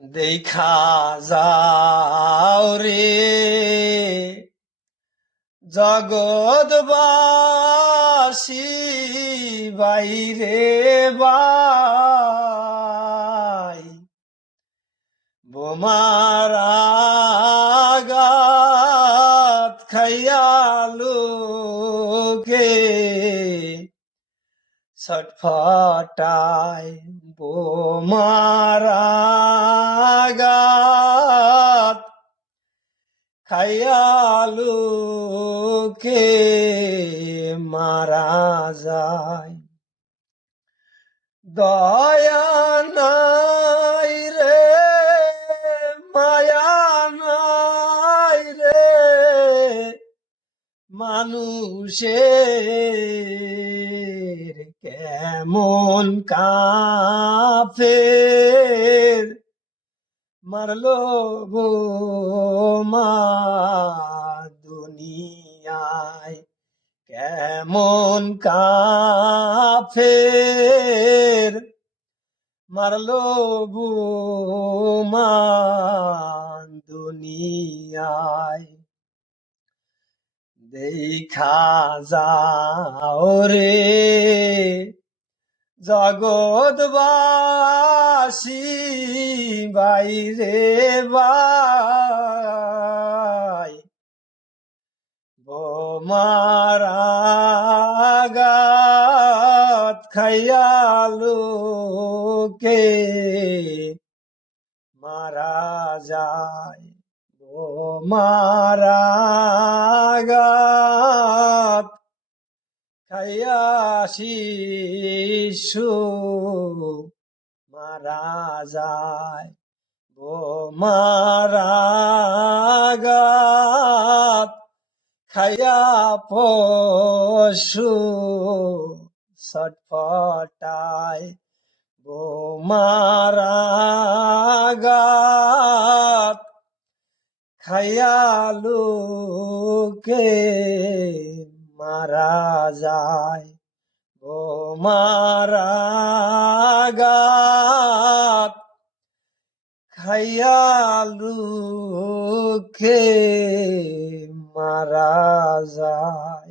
দেখা যাও রে জগৎবাসী বাইরে বাই বোমার আঘাত খাইয়ালুকে ছটফটায় বোমার আঘাত খাইয়ালুকে মারা যায়। দয়া নাই রে মায়া নাই রে মানুষের কেমন কাফের মারলো বোমা দুনিয়ায় কেমন কাফের মারলো বোমা দুনিয়ায়। দেখা যাও রে জগৎবাসী বাইরে বাই বোমার আঘাত খাইয়ালুকে মারা যায়। বোমার আঘাত খাইয়া শিশু মারা যায়। বোমার আঘাত খাইয়া পশু ছটফটায়। বোমার আঘাত খাইয়া লোকে মারা যায়। বোমার আঘাত খাইয়া লোকে মারা যায়।